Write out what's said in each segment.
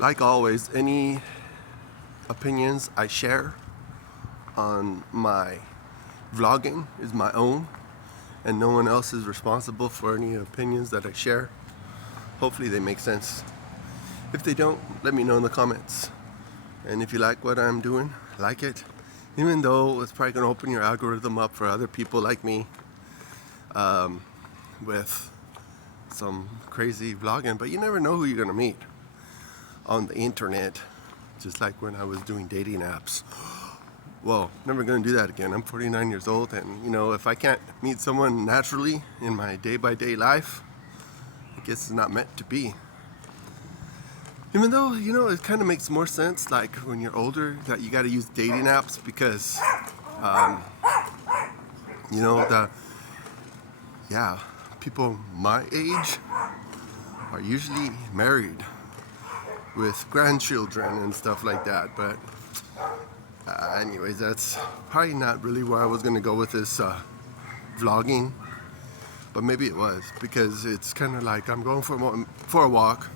Like always, any opinions I share on my vlogging is my own, and no one else is responsible for any opinions that I share. Hopefully they make sense. If they don't, let me know in the comments. And if you like what I'm doing, like it. Even though it's probably going to open your algorithm up for other people like me with some crazy vlogging, but you never know who you're going to meet on the internet, just like when I was doing dating apps. Well, never going to do that again. I'm 49 years old, and if I can't meet someone naturally in my day-by-day life, I guess it's not meant to be. Even though, it kind of makes more sense, like when you're older, that you got to use dating apps because, people my age are usually married with grandchildren and stuff like that. But anyways, that's probably not really where I was going to go with this vlogging. But maybe it was, because it's kind of like I'm going for a walk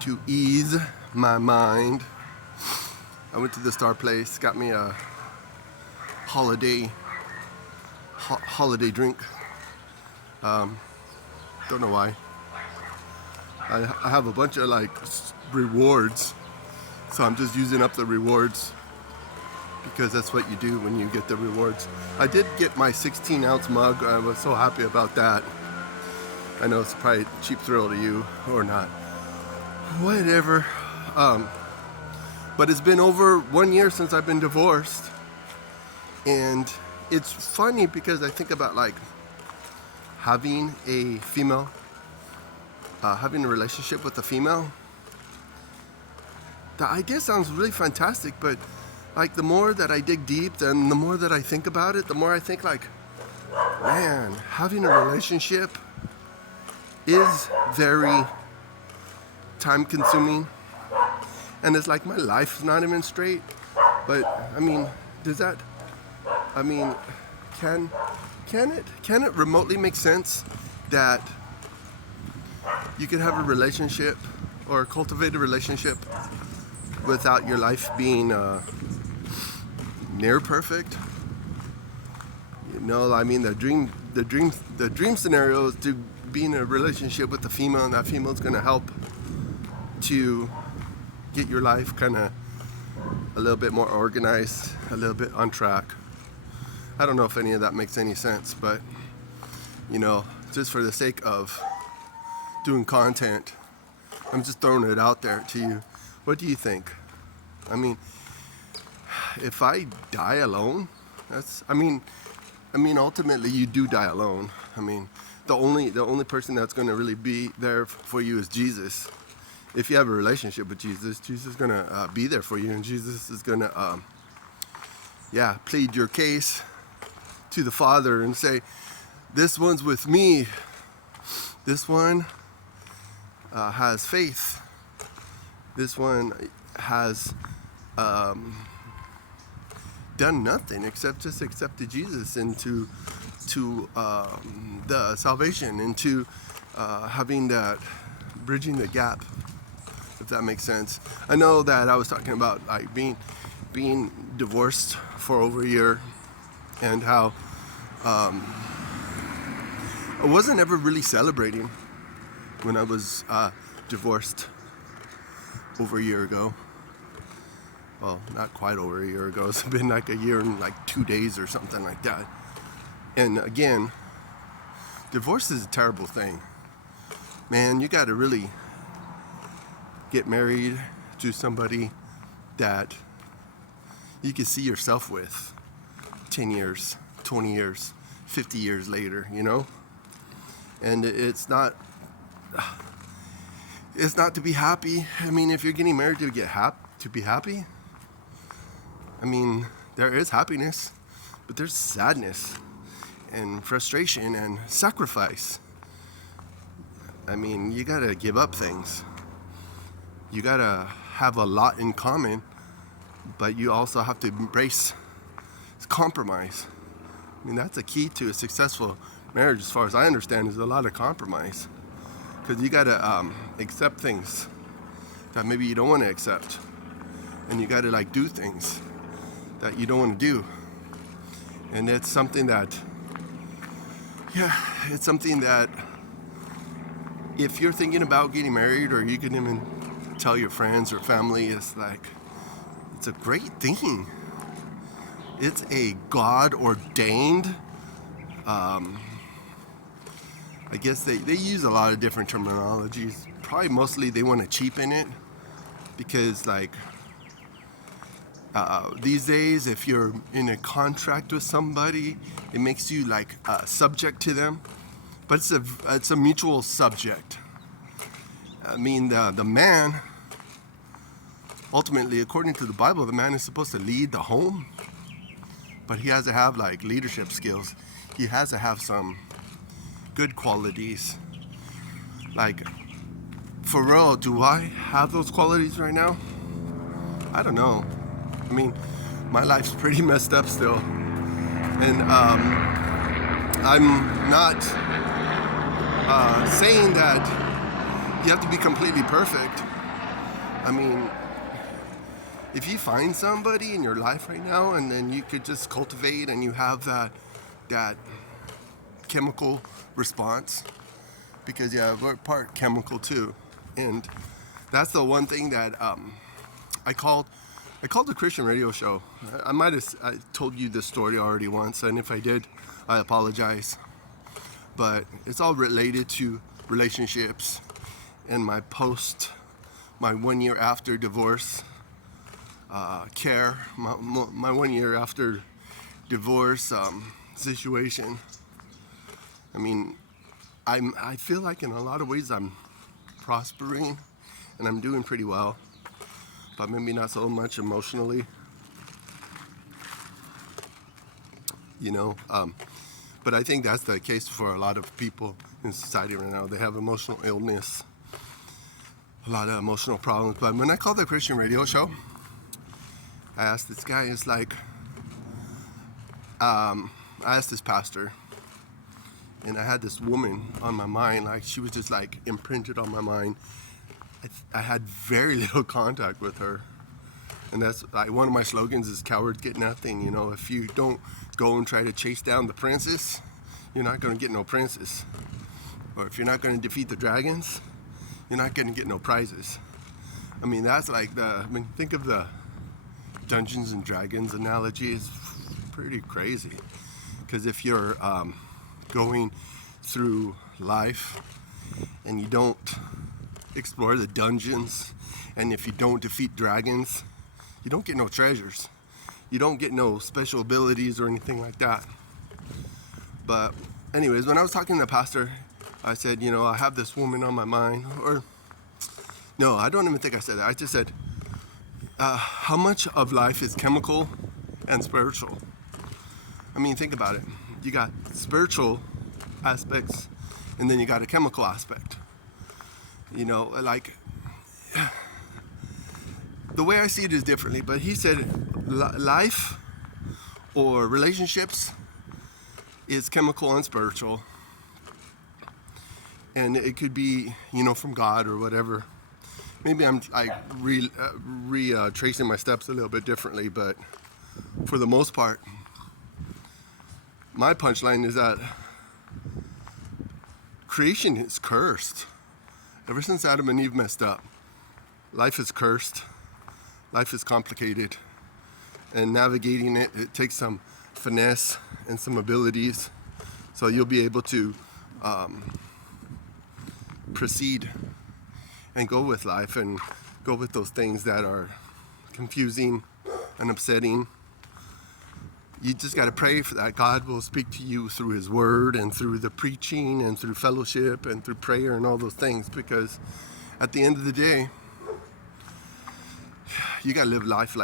to ease my mind. I went to the Star Place, got me a holiday drink. Don't know why. I have a bunch of rewards, so I'm just using up the rewards because that's what you do when you get the rewards. I did get my 16-ounce mug. I was so happy about that. I know it's probably a cheap thrill to you or not. Whatever. But it's been over 1 year since I've been divorced, and it's funny because I think about having a female, having a relationship with a female. The idea sounds really fantastic, but the more that I dig deep, then the more that I think about it, the more I think man, having a relationship is very time consuming, and it's like my life's not even straight. But can it remotely make sense that you could have a relationship or cultivate a relationship without your life being near perfect? The dream scenario is to be in a relationship with a female, and that female is going to help to get your life kind of a little bit more organized, a little bit on track. I don't know if any of that makes any sense, but just for the sake of doing content, I'm just throwing it out there to you. What do you think? If I die alone, ultimately you do die alone. The only person that's going to really be there for you is Jesus. If you have a relationship with Jesus, Jesus is going to be there for you, and Jesus is going to, plead your case to the Father and say, this one's with me. This one has faith. This one has done nothing except just accepted Jesus into the salvation, into having that, bridging the gap, if that makes sense. I know that I was talking about being divorced for over a year, and how I wasn't ever really celebrating when I was divorced over a year ago. Well, not quite over a year ago. It's been a year and 2 days or something like that. And again, divorce is a terrible thing. Man, you got to really get married to somebody that you can see yourself with 10 years, 20 years, 50 years later, And it's not to be happy. If you're getting married to be happy, there is happiness, but there's sadness and frustration and sacrifice. You gotta give up things. You gotta have a lot in common, but you also have to embrace compromise. That's a key to a successful marriage, as far as I understand, is a lot of compromise, because you gotta accept things that maybe you don't want to accept, and you got to like do things that you don't want to do. And it's something that, it's something that if you're thinking about getting married, or you can even tell your friends or family, it's a great thing. It's a God ordained, I guess they use a lot of different terminologies. Probably mostly they want to cheapen it, because these days, if you're in a contract with somebody, it makes you subject to them. But it's a mutual subject. I mean, the man, ultimately, according to the Bible, the man is supposed to lead the home, but he has to have leadership skills. He has to have some good qualities. For real, do I have those qualities right now? I don't know. I mean, my life's pretty messed up still, and I'm not saying that you have to be completely perfect. I mean, if you find somebody in your life right now, and then you could just cultivate, and you have that chemical response, because we're part chemical too, and that's the one thing that I called the Christian radio show. I might have told you this story already once, and if I did, I apologize. But it's all related to relationships and my 1 year after divorce care, my 1 year after divorce situation. I mean, I feel like in a lot of ways I'm prospering and I'm doing pretty well, but maybe not so much emotionally, but I think that's the case for a lot of people in society right now. They have emotional illness, a lot of emotional problems. But when I called the Christian radio show, I asked this guy, I asked this pastor, and I had this woman on my mind, she was just imprinted on my mind. I had very little contact with her, and that's one of my slogans is cowards get nothing. If you don't go and try to chase down the princess, you're not going to get no princess. Or if you're not going to defeat the dragons, you're not going to get no prizes. I mean, that's think of the Dungeons and Dragons analogy. It's pretty crazy, because if you're going through life and you don't explore the dungeons, and if you don't defeat dragons, you don't get no treasures. You don't get no special abilities or anything like that. But anyways, when I was talking to the pastor, I said, I have this woman on my mind. Or no, I don't even think I said that. I just said, how much of life is chemical and spiritual? I mean, think about it. You got spiritual aspects, and then you got a chemical aspect. The way I see it is differently, but he said life or relationships is chemical and spiritual, and it could be from God or whatever. Maybe I'm tracing my steps a little bit differently, but for the most part, my punchline is that creation is cursed. Ever since Adam and Eve messed up, life is cursed. Life is complicated, and navigating it takes some finesse and some abilities, so you'll be able to proceed and go with life and go with those things that are confusing and upsetting. You just got to pray for that. God will speak to you through His Word and through the preaching and through fellowship and through prayer and all those things, because at the end of the day, you gotta live life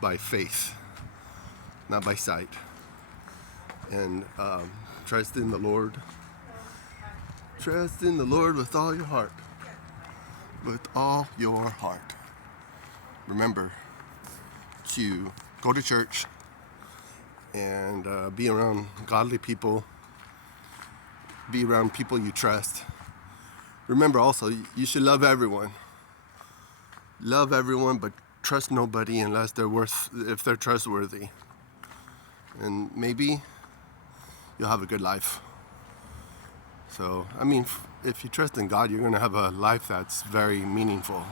by faith, not by sight. And trust in the Lord. Trust in the Lord with all your heart. With all your heart. Remember to go to church and be around godly people. Be around people you trust. Remember also, you should love everyone. love everyone, but trust nobody unless if they're trustworthy. And maybe you'll have a good life. So, I mean, if you trust in God, you're going to have a life that's very meaningful.